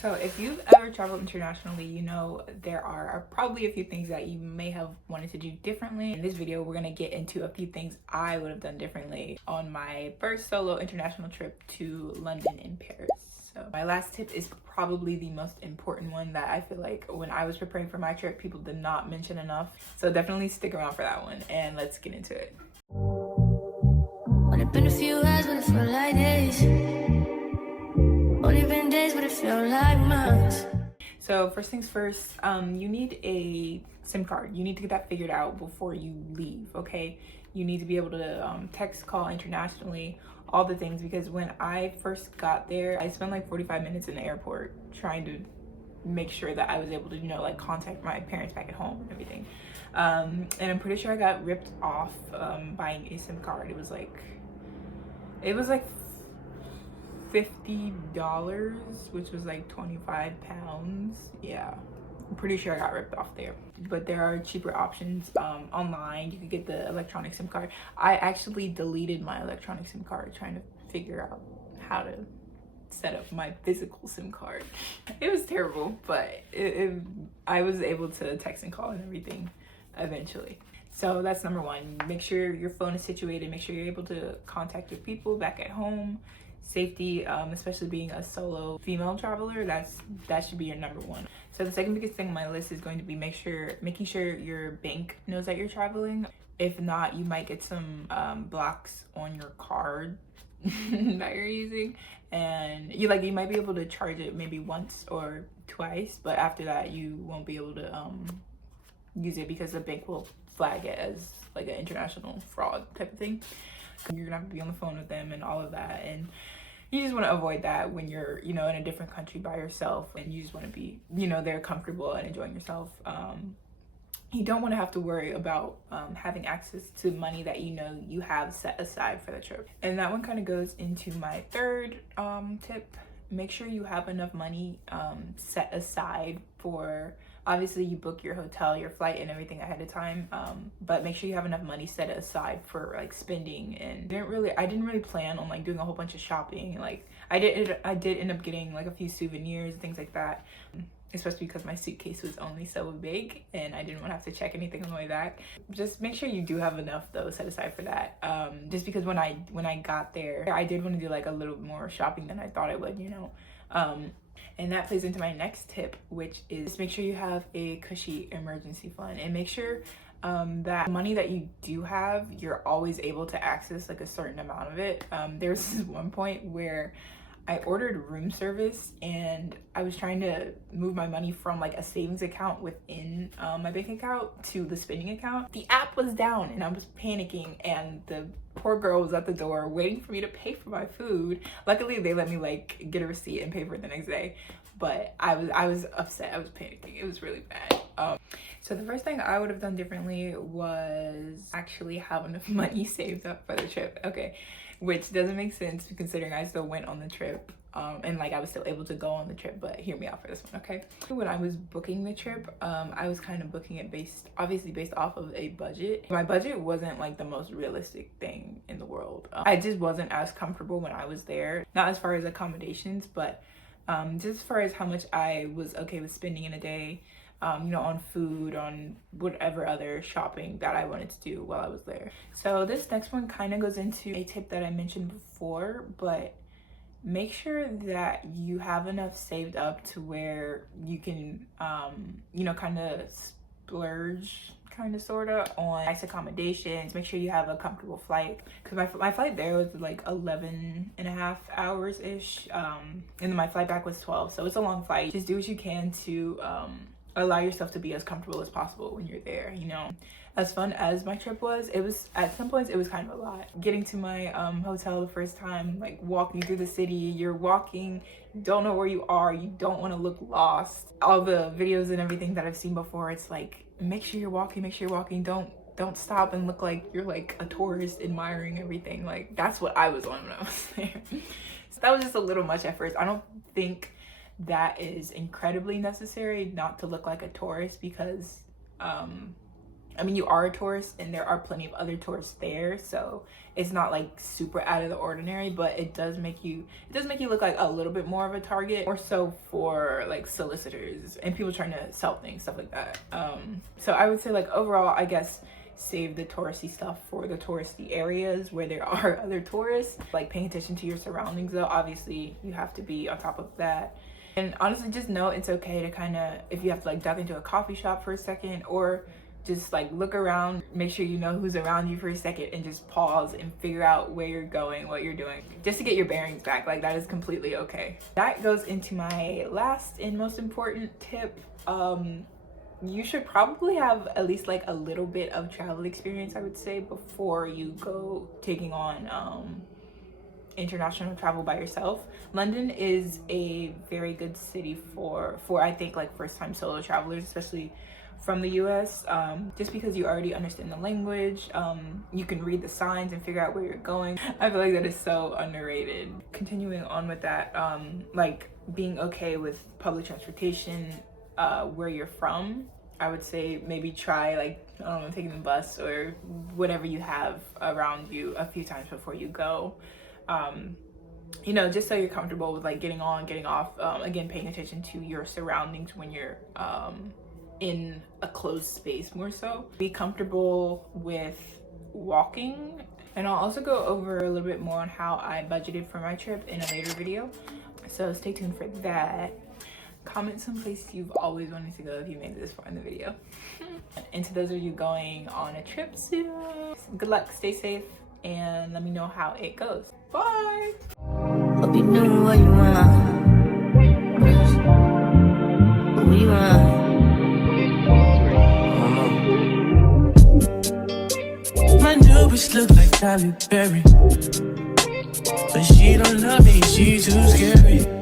So if you've ever traveled internationally, you know there are probably a few things that you may have wanted to do differently. In this video, we're gonna get into a few things I would have done differently on my first solo international trip to London and Paris. So my last tip is probably the most important one that I feel like when I was preparing for my trip, people did not mention enough. So definitely stick around for that one and let's get into it. Only been a few hours, but it felt like days. Only been days, but it felt like months. So first things first, you need a SIM card. You need to get that figured out before you leave, okay? You need to be able to text, call internationally, all the things, because when I first got there, I spent like 45 minutes in the airport trying to make sure that I was able to, you know, like contact my parents back at home and everything. And I'm pretty sure I got ripped off buying a SIM card. It was like $50, which was like 25 pounds. Yeah, I'm pretty sure I got ripped off there. But there are cheaper options online. You could get the electronic SIM card. I actually deleted my electronic SIM card trying to figure out how to set up my physical SIM card. It was terrible, but I was able to text and call and everything eventually. So that's number one. Make sure your phone is situated. Make sure you're able to contact your people back at home. Safety, especially being a solo female traveler, that should be your number one. So the second biggest thing on my list is going to be making sure your bank knows that you're traveling. If not, you might get some blocks on your card that you're using, and you might be able to charge it maybe once or twice, but after that you won't be able to use it because the bank will flag it as like an international fraud type of thing. You're gonna have to be on the phone with them and all of that, and you just want to avoid that when you're, you know, in a different country by yourself, and you just want to be, you know, there comfortable and enjoying yourself. You don't want to have to worry about having access to money that you know you have set aside for the trip. And that one kind of goes into my third tip. Make sure you have enough money set aside for, obviously you book your hotel, your flight and everything ahead of time, but make sure you have enough money set aside for like spending. And I didn't really plan on like doing a whole bunch of shopping. Like I did end up getting like a few souvenirs and things like that, especially because my suitcase was only so big and I didn't want to have to check anything on the way back. Just make sure you do have enough though set aside for that. Just because when I got there, I did want to do like a little more shopping than I thought I would, you know. And that plays into my next tip, which is make sure you have a cushy emergency fund, and make sure that money that you do have, you're always able to access like a certain amount of it. There's this one point where I ordered room service and I was trying to move my money from like a savings account within my bank account to the spending account. The app was down and I was panicking, and the poor girl was at the door waiting for me to pay for my food. Luckily they let me like get a receipt and pay for it the next day, but I was upset. I was panicking. It was really bad. So the first thing I would have done differently was actually have enough money saved up for the trip. Okay, which doesn't make sense considering I still went on the trip, and like I was still able to go on the trip, but hear me out for this one, okay? When I was booking the trip, I was kind of booking it based off of a budget. My budget wasn't like the most realistic thing in the world. I just wasn't as comfortable when I was there, not as far as accommodations, but just as far as how much I was okay with spending in a day, you know, on food, on whatever other shopping that I wanted to do while I was there. So this next one kind of goes into a tip that I mentioned before, but make sure that you have enough saved up to where you can, you know, kind of splurge sort of on nice accommodations. Make sure you have a comfortable flight, because my flight there was like 11 and a half hours ish, and then my flight back was 12, so it's a long flight. Just do what you can to allow yourself to be as comfortable as possible when you're there. You know, as fun as my trip was, it was at some points it was kind of a lot. Getting to my hotel the first time, like walking through the city, you're walking, you don't know where you are, you don't want to look lost. All the videos and everything that I've seen before, it's like, make sure you're walking, don't stop and look like you're like a tourist admiring everything. Like that's what I was on when I was there. So that was just a little much at first. I don't think that is incredibly necessary not to look like a tourist, because I mean, you are a tourist and there are plenty of other tourists there, so it's not like super out of the ordinary, but it does make you look like a little bit more of a target, more so for like solicitors and people trying to sell things, stuff like that. So I would say like overall, I guess save the touristy stuff for the touristy areas where there are other tourists. Like paying attention to your surroundings though, obviously you have to be on top of that. And honestly, just know it's okay to kind of, if you have to like duck into a coffee shop for a second, or just like look around, make sure you know who's around you for a second, and just pause and figure out where you're going, what you're doing, just to get your bearings back. Like that is completely okay. That goes into my last and most important tip. You should probably have at least like a little bit of travel experience, I would say, before you go taking on international travel by yourself. London is a very good city for I think like first time solo travelers, especially from the US, just because you already understand the language, you can read the signs and figure out where you're going. I feel like that is so underrated. Continuing on with that, like being okay with public transportation where you're from, I would say maybe try like, I don't know, taking the bus or whatever you have around you a few times before you go. You know, just so you're comfortable with like getting on, getting off, again, paying attention to your surroundings when you're in a closed space more so. Be comfortable with walking. And I'll also go over a little bit more on how I budgeted for my trip in a later video. So stay tuned for that. Comment some places you've always wanted to go if you made it this far in the video. And to those of you going on a trip soon, good luck, stay safe, and let me know how it goes. Bye! Hope you know what you want. What you want? My new bitch look like Tyler Perry, but she don't love me, she too scary.